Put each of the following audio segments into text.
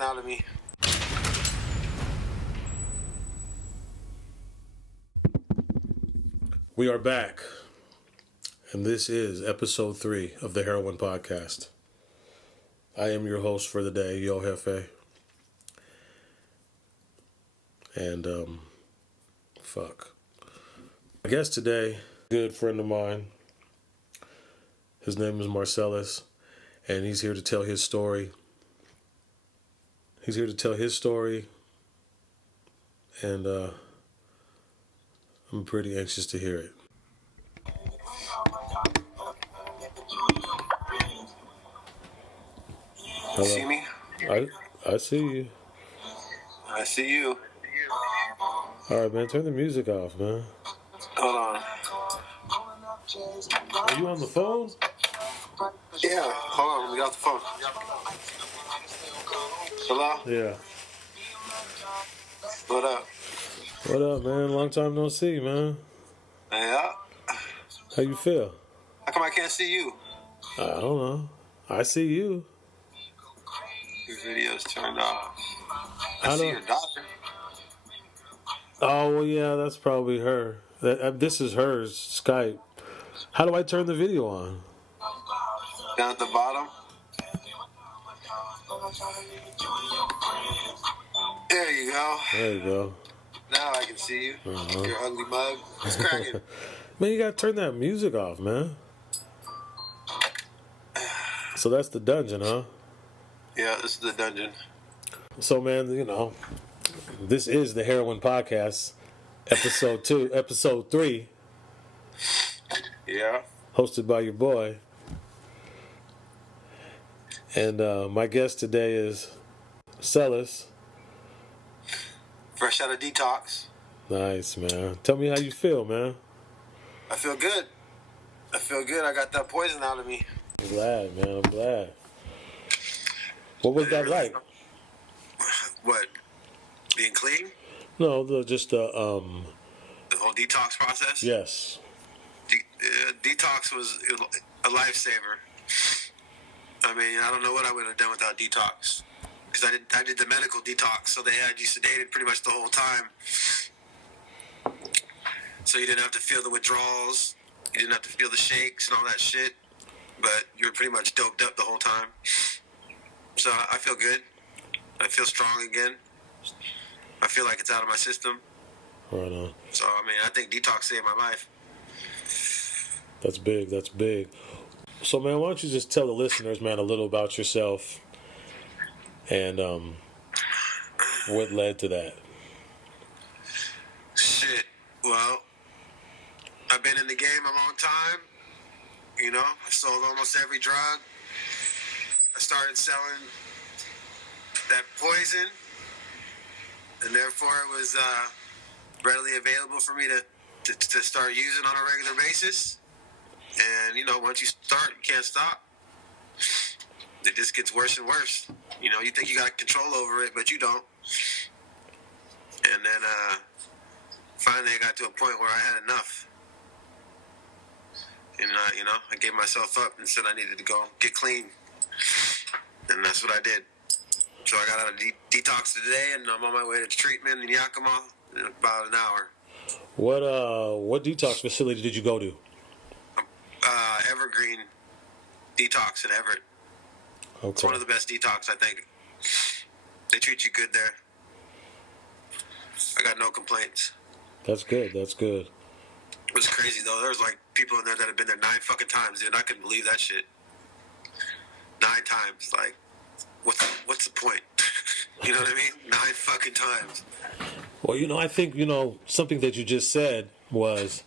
poison out of me. We are back, and this is episode 3 of the Heroin Podcast. I am your host for the day, Yo Jefe. And, I guess today, a good friend of mine, his name is Marcellus, and he's here to tell his story. And I'm pretty anxious to hear it. You see me? I see you. I see you. All right, man, turn the music off, man. Hold on. Are you on the phone? Yeah, hold on. Let me get off the phone. Hello? Yeah. What up? What up, man? Long time no see, man. Yeah? How you feel? How come I can't see you? I don't know. I see you. Your video's turned off. I see don't- your daughter. Oh, well, yeah, that's probably her. This is hers, Skype. How do I turn the video on? Down at the bottom. There you go. There you go. Now I can see you. Uh-huh. Your ugly mug. It's cracking. Man, you gotta turn that music off, man. So that's the dungeon, huh? Yeah, this is the dungeon. So, man, this is the Heroin Podcast, episode 3, Yeah. hosted by your boy. And my guest today is Marcellus. Fresh out of detox. Nice, man. Tell me how you feel, man. I feel good. I got that poison out of me. I'm glad, man. I'm glad. What was that like? What? Being clean? No, just The whole detox process? yes. Detox was a lifesaver. I mean, I don't know what I would have done without detox. Because I did the medical detox, so they had you sedated pretty much the whole time. So you didn't have to feel the withdrawals. You didn't have to feel the shakes and all that shit. But you were pretty much doped up the whole time. So I feel good. I feel strong again. I feel like it's out of my system. Right on. So, I mean, I think detox saved my life. That's big. So, man, why don't you just tell the listeners, man, a little about yourself and what led to that? Shit. Well, I've been in the game a long time. You know, I sold almost every drug. I started selling that poison, and therefore it was readily available for me to start using on a regular basis. And, once you start, you can't stop. It just gets worse and worse. You think you got control over it, but you don't. And then finally I got to a point where I had enough. And, I gave myself up and said I needed to go get clean. And that's what I did. So I got out of detox today, and I'm on my way to treatment in Yakima in about an hour. What detox facility did you go to? Evergreen Detox in Everett. Okay. It's one of the best detox, I think. They treat you good there. I got no complaints. That's good. It was crazy, though. There was, people in there that had been there 9 fucking times, dude. I couldn't believe that shit. 9 times. What's the point? You know what I mean? 9 fucking times. Well, I think, something that you just said was,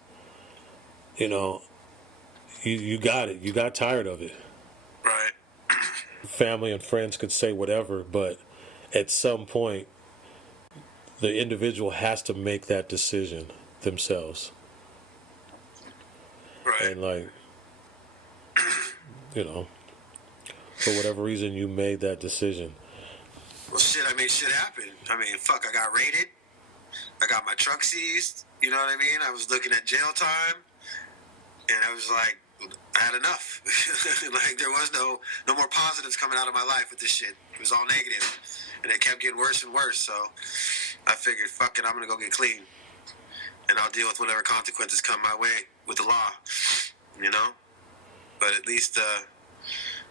you got it. You got tired of it. Right. Family and friends could say whatever, but at some point, the individual has to make that decision themselves. Right. And for whatever reason, you made that decision. Well, shit happened. I got raided. I got my truck seized. You know what I mean? I was looking at jail time. And I was like, I had enough. There was no more positives coming out of my life with this shit. It was all negative. and it kept getting worse and worse. So I figured, fuck it, I'm gonna go get clean, and I'll deal with whatever consequences come my way with the law, you know. But at least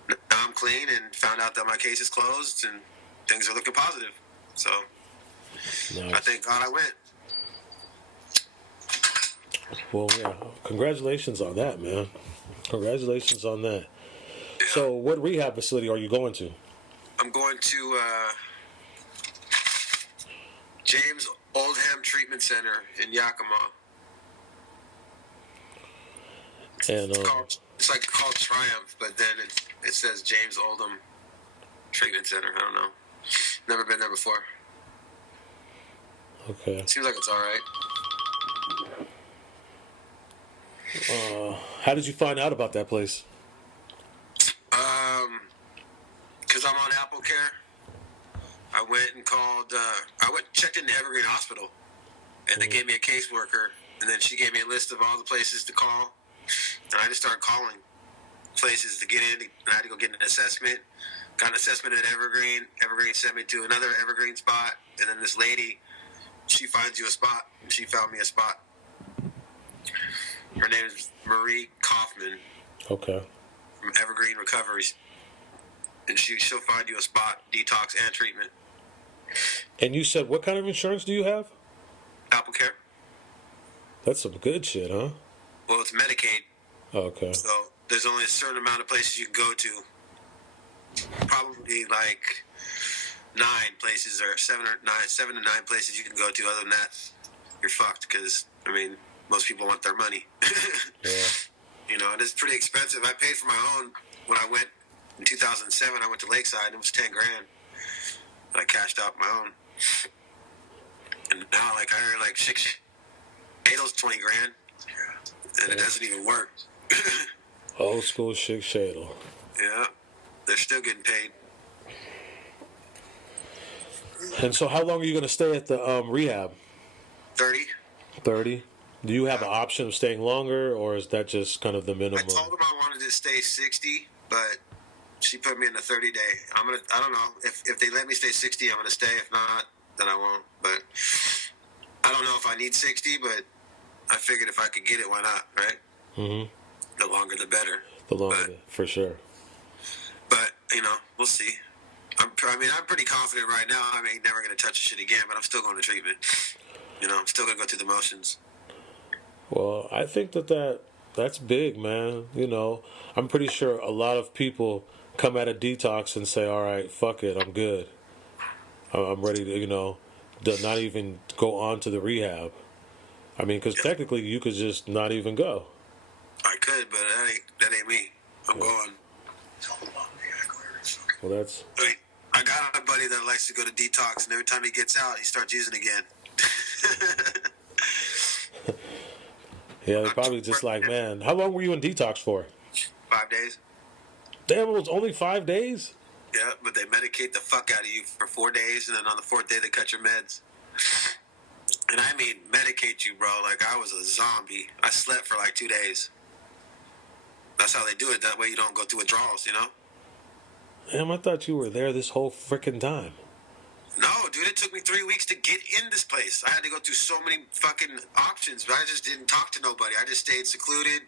now I'm clean and found out that my case is closed and things are looking positive. So nice. I thank God I went. Well, yeah. Congratulations on that, man. Congratulations on that. Yeah. So, what rehab facility are you going to? I'm going to James Oldham Treatment Center in Yakima. And It's like called Triumph, but then it says James Oldham Treatment Center. I don't know. Never been there before. okay. Seems like it's all right. How did you find out about that place? Because I'm on Apple Care. I went and called. Checked into Evergreen Hospital, and they gave me a caseworker, and then she gave me a list of all the places to call, and I just started calling places to get in. And I had to go get an assessment. Got an assessment at Evergreen. Evergreen sent me to another Evergreen spot, and then this lady, she finds you a spot, and she found me a spot. Her name is Marie Kaufman. Okay. From Evergreen Recoveries, and she'll find you a spot, detox and treatment. And you said, what kind of insurance do you have? Apple Care. That's some good shit, huh? Well, it's Medicaid. Okay. So there's only a certain amount of places you can go to. Probably like 9 places or 7 to 9 places you can go to. Other than that, you're fucked because, I mean, most people want their money. Yeah. You know, and it's pretty expensive. I paid for my own when I went in 2007. I went to Lakeside, and it was $10,000. I cashed out my own. And now, like, I earn like $8's $20,000, and it doesn't even work. Old school Chick Shadle. Yeah, they're still getting paid. And so, how long are you going to stay at the rehab? 30. 30. Do you have an option of staying longer, or is that just kind of the minimum? I told them I wanted to stay 60, but she put me in the 30-day. I don't know. If they let me stay 60, I'm gonna stay. If not, then I won't. But I don't know if I need 60, but I figured if I could get it, why not, right? Mm-hmm. The longer the better. The longer, for sure. But, you know, we'll see. I'm pretty confident right now. I ain't never gonna touch the shit again, but I'm still going to treatment. You know, I'm still gonna go through the motions. Well, I think that's big, man. You know, I'm pretty sure a lot of people come at a detox and say, all right, fuck it, I'm good. I'm ready to, you know, not even go on to the rehab. I mean, because technically you could just not even go. I could, but that ain't me. I'm going. Well, that's... I got a buddy that likes to go to detox, and every time he gets out, he starts using again. Yeah, they're probably just like, man, how long were you in detox for? 5 days. Damn, it was only 5 days? Yeah, but they medicate the fuck out of you for 4 days, and then on the 4th day, they cut your meds. And I mean, medicate you, bro. Like, I was a zombie. I slept for like 2 days. That's how they do it. That way you don't go through withdrawals, you know? Damn, I thought you were there this whole freaking time. No, dude, it took me 3 weeks to get in this place. I had to go through so many fucking options, but I just didn't talk to nobody. I just stayed secluded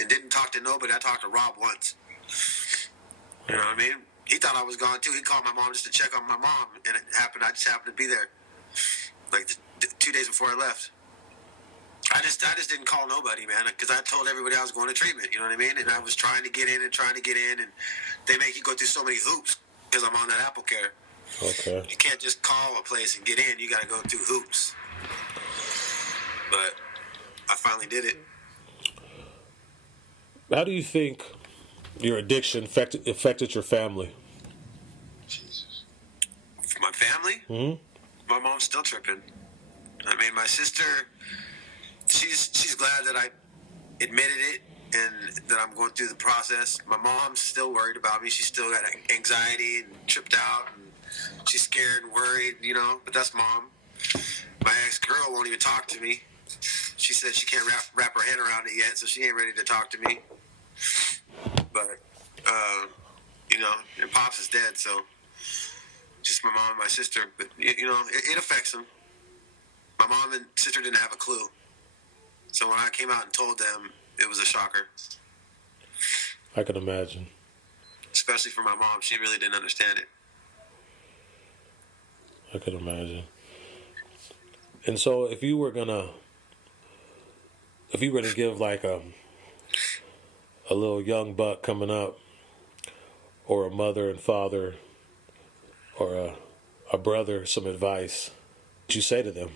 and didn't talk to nobody. I talked to Rob once. You know what I mean? He thought I was gone too. He called my mom just to check on my mom, and I just happened to be there, like 2 days before I left. I just didn't call nobody, man, because I told everybody I was going to treatment. You know what I mean? And I was trying to get in, and they make you go through so many hoops because I'm on that Apple Care. Okay. You can't just call a place and get in. You got to go through hoops. But I finally did it. How do you think your addiction affected your family? Jesus. For my family? Mm-hmm. My mom's still tripping. I mean, my sister, she's glad that I admitted it and that I'm going through the process. My mom's still worried about me. She's still got anxiety and tripped out. And she's scared and worried, you know, but that's mom. My ex-girl won't even talk to me. She said she can't wrap her head around it yet, so she ain't ready to talk to me. But, you know, and Pops is dead, so just my mom and my sister. But it affects them. My mom and sister didn't have a clue, so when I came out and told them, it was a shocker. I can imagine. Especially for my mom, she really didn't understand it. I can imagine. And so, if you were gonna give like a little young buck coming up, or a mother and father, or a brother, some advice, what'd you say to them?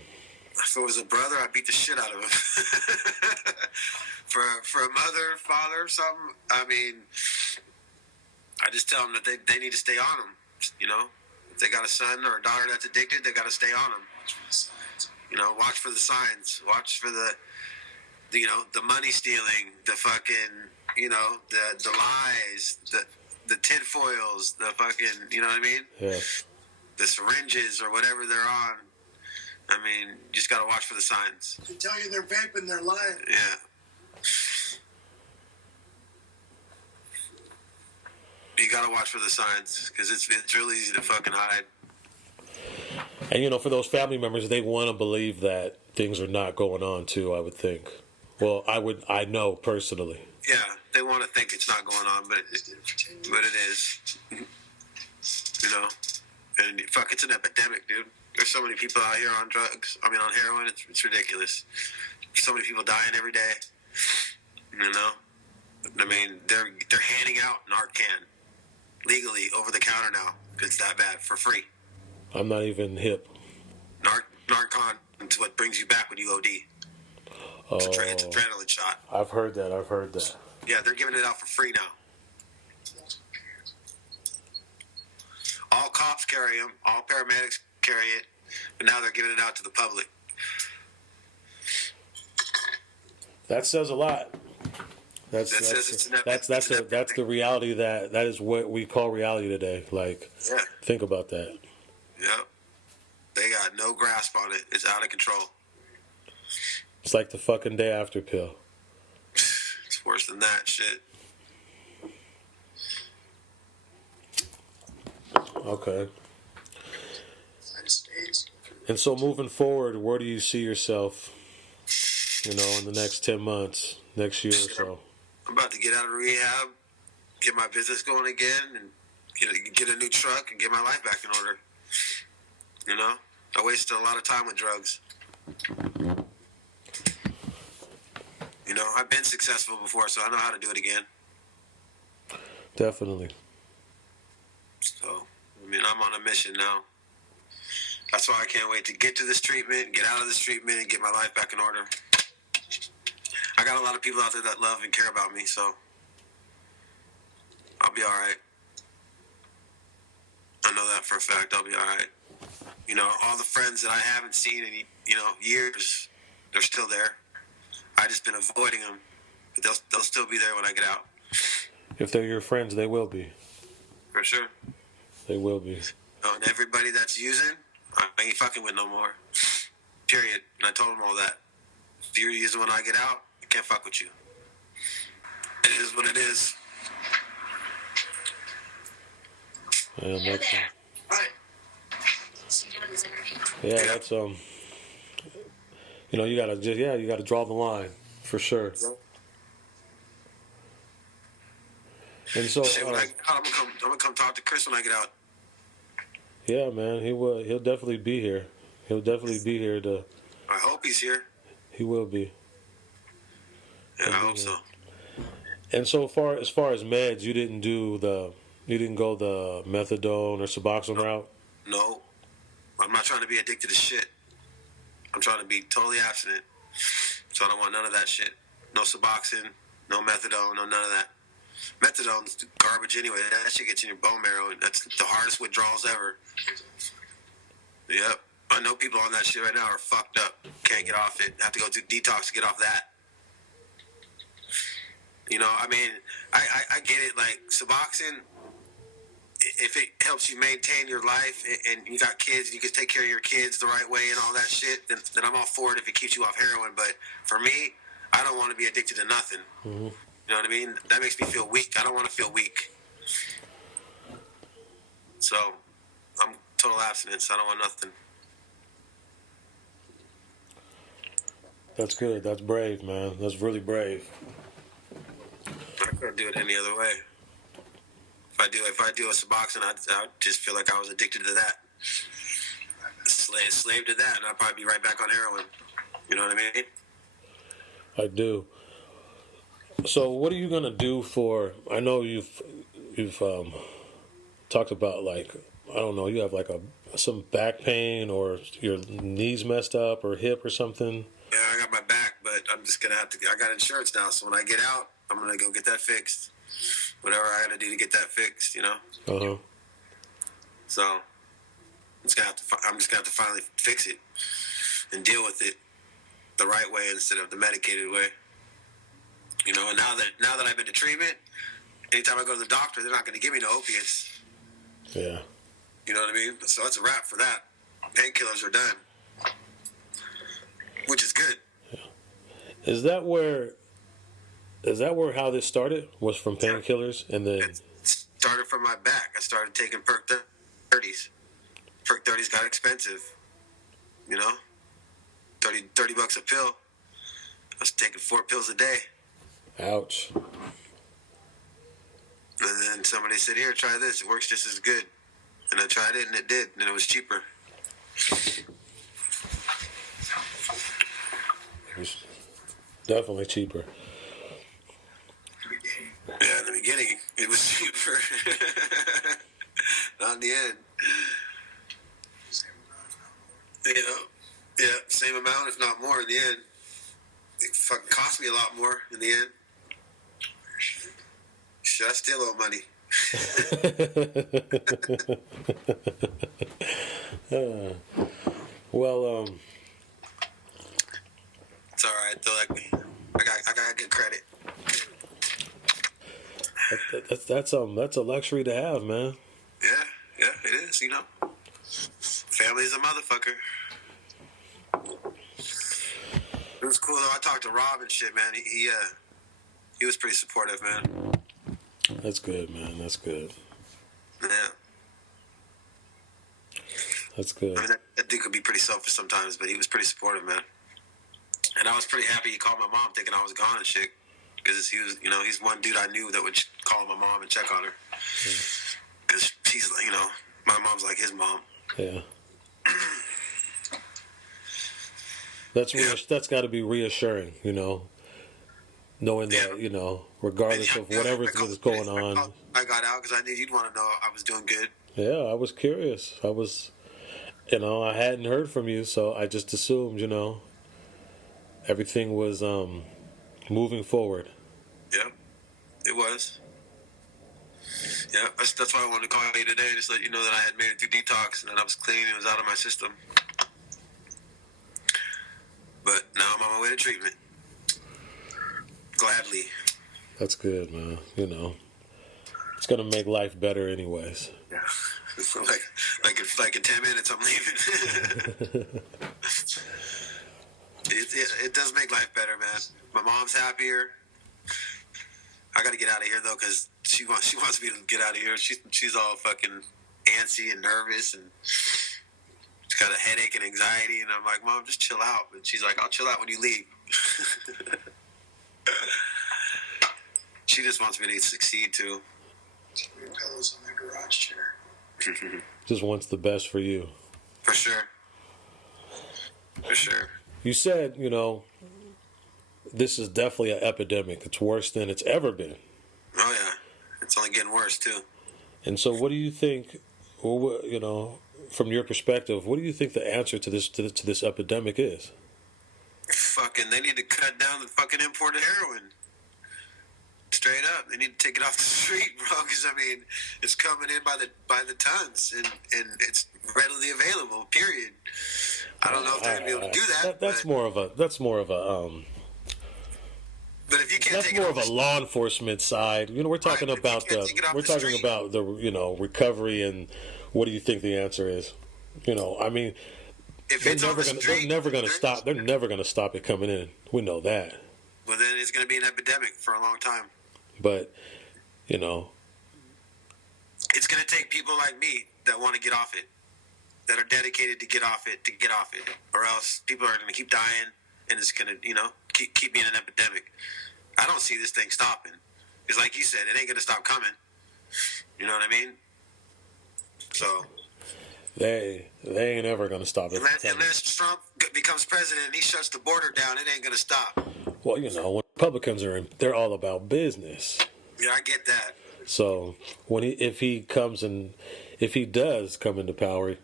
If it was a brother, I'd beat the shit out of him. for a mother, father, something, I mean, I just tell them that they need to stay on them. If they got a son or a daughter that's addicted, they got to stay on them. Watch for the signs. Watch for the money stealing, the fucking, the lies, the tinfoils, the fucking, you know what I mean? Yeah. The syringes or whatever they're on. I mean, you just got to watch for the signs. They tell you they're vaping, they're lying. Yeah. You got to watch for the signs because it's really easy to fucking hide. And, for those family members, they want to believe that things are not going on, too, I would think. Well, I know personally. Yeah, they want to think it's not going on, but it is. And fuck, it's an epidemic, dude. There's so many people out here on drugs. I mean, on heroin, it's ridiculous. So many people dying every day. I mean, they're handing out Narcan legally over the counter now because it's that bad for free. I'm not even hip. Narcan is what brings you back when you OD. It's an adrenaline shot. I've heard that. Yeah, they're giving it out for free now. All cops carry them. All paramedics carry it. But now they're giving it out to the public. That says a lot. That's the reality that is what we call reality today. Like, yeah. Think about that. Yep. They got no grasp on it. It's out of control. It's like the fucking day after pill. It's worse than that shit. Okay. And so moving forward, where do you see yourself, in the next 10 months, next year or so? I'm about to get out of rehab, get my business going again, and get a new truck and get my life back in order. I wasted a lot of time with drugs. I've been successful before, so I know how to do it again. Definitely. So, I'm on a mission now. That's why I can't wait to get to this treatment, get out of this treatment, and get my life back in order. I got a lot of people out there that love and care about me, so I'll be all right. I know that for a fact. I'll be all right. All the friends that I haven't seen in, years, they're still there. I just been avoiding them, but they'll still be there when I get out. If they're your friends, they will be. For sure. They will be. And everybody that's using, I ain't fucking with no more. Period. And I told them all that. If you're using when I get out, I can't fuck with you. It is what it is. Yeah, that's that's you gotta draw the line for sure. And so I'm gonna come talk to Chris when I get out. Yeah, man, he will. He'll definitely be here. He'll definitely be here to. I hope he's here. He will be. Yeah, I hope so. And so as far as meds, you didn't go the methadone or Suboxone route? No. I'm not trying to be addicted to shit. I'm trying to be totally abstinent. So I don't want none of that shit. No Suboxone, no methadone, no none of that. Methadone's garbage anyway. That shit gets in your bone marrow, and that's the hardest withdrawals ever. Yep. I know people on that shit right now are fucked up. Can't get off it. Have to go through detox to get off that. I get it. Like, Suboxone, if it helps you maintain your life and you got kids and you can take care of your kids the right way and all that shit, then I'm all for it if it keeps you off heroin. But for me, I don't want to be addicted to nothing. Mm-hmm. You know what I mean? That makes me feel weak. I don't want to feel weak. So Total abstinence. I don't want nothing. That's good. That's brave, man. That's really brave. I couldn't do it any other way. If I do a Suboxone, I'd just feel like I was addicted to that. Slave to that, and I'd probably be right back on heroin. You know what I mean? I do. So, what are you gonna do for? I know you've talked about, like, I don't know, you have like some back pain, or your knees messed up, or hip or something. Yeah, I got my back, but I'm just gonna have to. I got insurance now, so when I get out, I'm gonna go get that fixed. Whatever I gotta do to get that fixed, you know. So I'm just gonna have to finally fix it and deal with it the right way instead of the medicated way. You know, and now that I've been to treatment, anytime I go to the doctor, they're not gonna give me no opiates. Yeah. You know what I mean? So that's a wrap for that. Painkillers are done, which is good. Yeah. Is that where how this started? Was from painkillers, and then It started from my back. I started taking Perk 30s. Perk 30s got expensive. You know, $30 a pill. I was taking 4 pills a day. ouch. And then somebody said, "Here, try this. It works just as good." And I tried it, and it did, and it was cheaper. It was definitely cheaper. Yeah, in the beginning, it was cheaper. Not in the end. You know, yeah, same amount, if not more, in the end. It fucking cost me a lot more in the end. Shit, I still owe money. Well, It's all right, though. I got good credit. that's a luxury to have, man. Yeah, it is, you know. Family's a motherfucker. It was cool, though. I talked to Rob and shit, man. He was pretty supportive, man. That's good, man. That's good. Yeah. That's good. I mean, that dude could be pretty selfish sometimes, but he was pretty supportive, man. And I was pretty happy he called my mom thinking I was gone and shit. Because he was, you know, he's one dude I knew that would call my mom and check on her. Because she's, you know, my mom's like his mom. Yeah. That's got to be reassuring, you know, knowing that, you know, regardless of whatever is going on. I got out because I knew you'd want to know I was doing good. Yeah, I was curious. You know, I hadn't heard from you, so I just assumed, you know, everything was moving forward. Yeah, it was. Yeah, that's why I wanted to call you today, just let you know that I had made it through detox and that I was clean and it was out of my system. But now I'm on my way to treatment. Gladly. That's good, man. You know, it's gonna make life better, anyways. Yeah. like in 10 minutes, I'm leaving. It does make life better, man. My mom's happier. I got to get out of here though, because she wants me to get out of here. She's all fucking antsy and nervous, and she's got a headache and anxiety. And I'm like, Mom, just chill out. And she's like, I'll chill out when you leave. She just wants me to succeed too. Pillows on the garage chair. Just wants the best for you. For sure. For sure. You said, you know, this is definitely an epidemic. It's worse than it's ever been. Oh yeah, it's only getting worse too. And so, what do you think? Well, you know, from your perspective, what do you think the answer to this epidemic is? Fucking, they need to cut down the fucking imported heroin. Straight up, they need to take it off the street, bro. Because I mean, it's coming in by the tons, and it's readily available. Period. I don't know if they're gonna be able to do that. That's more of a. But if you can't That's take more it of a law enforcement side. You know, we're talking Right, about the you know, recovery, and what do you think the answer is? You know, I mean, if they're it's on never the gonna street, they're never gonna stop. They're never gonna stop it coming in. We know that. Well, then it's gonna be an epidemic for a long time. But you know, It's gonna take people like me that want to get off it. that are dedicated to get off it, or else people are going to keep dying, and it's going to, keep being an epidemic. I don't see this thing stopping. Because like you said, it ain't going to stop coming. You know what I mean? So They ain't ever going to stop it. Unless Trump becomes president and he shuts the border down, it ain't going to stop. Well, when Republicans are in, they're all about business. Yeah, I get that. So if he does come into power,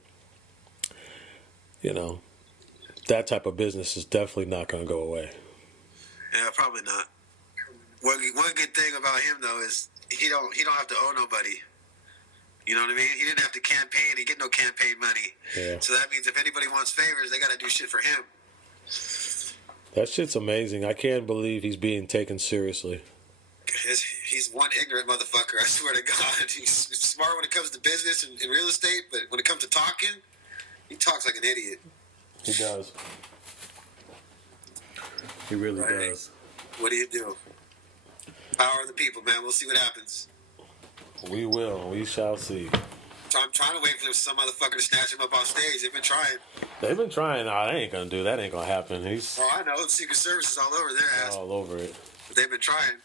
that type of business is definitely not going to go away. Yeah, probably not. One good thing about him though is he don't have to owe nobody. You know what I mean? He didn't have to campaign. He get no campaign money. Yeah. So that means if anybody wants favors, they got to do shit for him. That shit's amazing. I can't believe he's being taken seriously. He's one ignorant motherfucker, I swear to God. He's smart when it comes to business and real estate, but when it comes to talking, he talks like an idiot. He does. He really does. What do you do? Power of the people, man. We'll see what happens. We will. We shall see. So I'm trying to wait for some motherfucker to snatch him up off stage. They've been trying. They've been trying. Nah, they ain't going to do that. Ain't going to happen. Oh, I know. Secret Service is all over their ass. All over it. But they've been trying.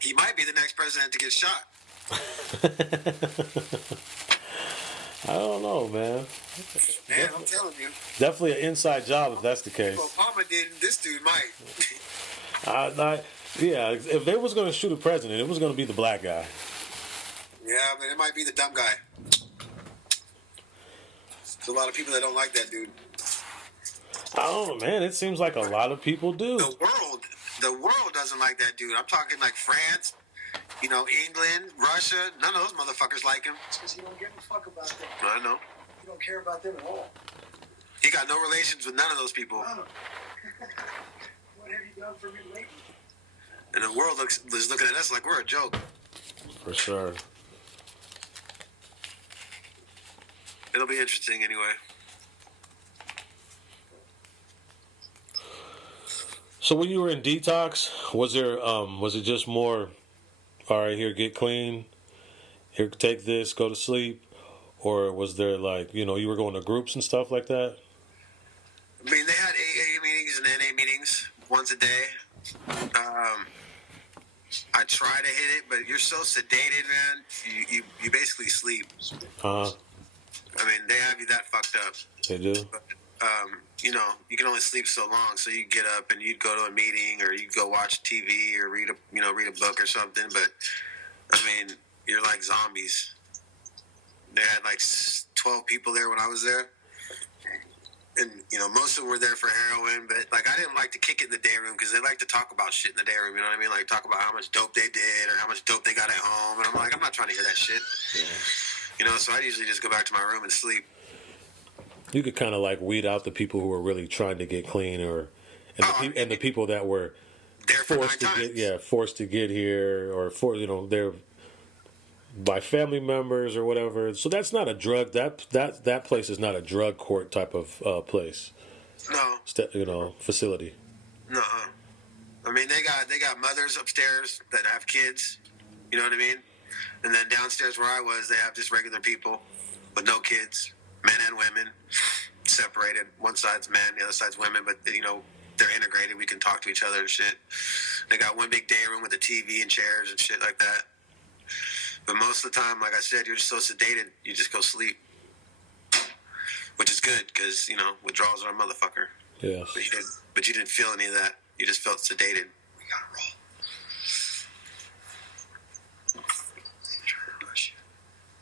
He might be the next president to get shot. I don't know, man. Man, I'm telling you. Definitely an inside job if that's the case. If Obama did, this dude might. Yeah, if they was going to shoot a president, it was going to be the black guy. Yeah, but it might be the dumb guy. There's a lot of people that don't like that dude. I don't know, man. It seems like a lot of people do. The world doesn't like that dude. I'm talking like France, England, Russia. None of those motherfuckers like him. It's because he don't give a fuck about them. I know. He don't care about them at all. He got no relations with none of those people. No. What have you done for me lately? And the world is looking at us like we're a joke. For sure. It'll be interesting anyway. So when you were in Detox, was it just more, all right, here, get clean, here, take this, go to sleep, or was there like, you were going to groups and stuff like that? I mean, they had AA meetings and NA meetings once a day. I try to hit it, but you're so sedated, man. You basically sleep. Uh-huh. I mean, they have you that fucked up. They do? But, you can only sleep so long, so you get up and you'd go to a meeting or you'd go watch TV or read a book or something. But I mean, you're like zombies. They had like 12 people there when I was there, and most of them were there for heroin. But like, I didn't like to kick it in the day room because they like to talk about shit in the day room. You know what I mean? Like talk about how much dope they did or how much dope they got at home. And I'm like, I'm not trying to hear that shit. Yeah. So I usually just go back to my room and sleep. You could kind of like weed out the people who were really trying to get clean, and the people that were forced to get here, or they're by family members or whatever. So that's not a drug. That place is not a drug court type of place. No. Facility. No. I mean, they got mothers upstairs that have kids. You know what I mean? And then downstairs where I was, they have just regular people with no kids. Men and women, separated. One side's men, the other side's women, but they're integrated. We can talk to each other and shit. They got one big day room with a TV and chairs and shit like that. But most of the time, like I said, you're just so sedated, you just go sleep, which is good because withdrawals are a motherfucker. Yeah. But you didn't feel any of that. You just felt sedated. We gotta roll.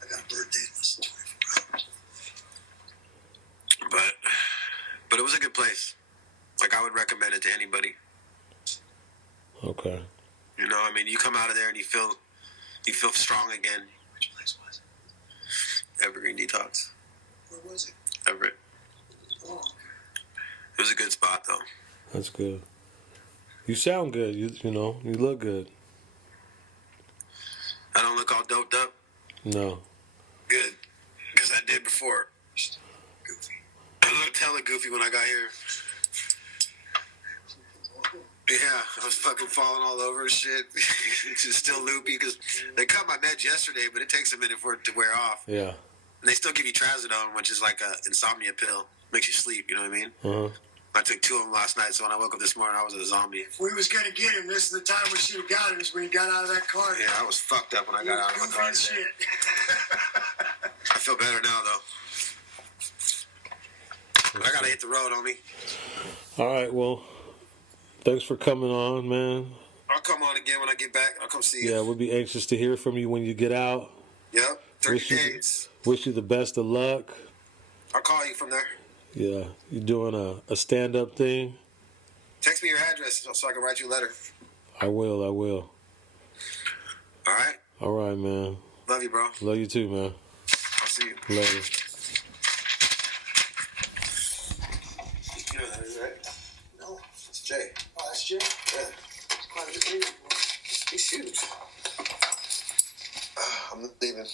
I got a birthday in less than 24 hours. But it was a good place. Like, I would recommend it to anybody. Okay. I mean, you come out of there and you feel strong again. Which place was it? Evergreen Detox. Where was it? Everett. Oh, okay. It was a good spot, though. That's good. You sound good. You look good. I don't look all doped up? No. Good. Because I did before. Goofy. I looked hella goofy when I got here. Yeah, I was fucking falling all over and shit. It's just still loopy because they cut my meds yesterday, but it takes a minute for it to wear off. Yeah. And they still give you trazodone, which is like a insomnia pill. Makes you sleep, you know what I mean? Uh-huh. I took 2 of them last night, so when I woke up this morning, I was a zombie. If we was going to get him, this is the time we should have got him, is when he got out of that car. Yeah, I was fucked up when I got out of my car today. Shit. I feel better now, though. But I gotta hit the road, homie. All right, well, thanks for coming on, man. I'll come on again when I get back. I'll come see you. Yeah, we'll be anxious to hear from you when you get out. Yep, 30 days. Wish you the best of luck. I'll call you from there. Yeah, you doing a stand-up thing? Text me your address so I can write you a letter. I will. All right? All right, man. Love you, bro. Love you too, man. I'll see you. Later. You know who that is, right? No. It's Jay. Oh, that's Jay? Yeah. It's quite a bit bigger. He's huge. I'm leaving.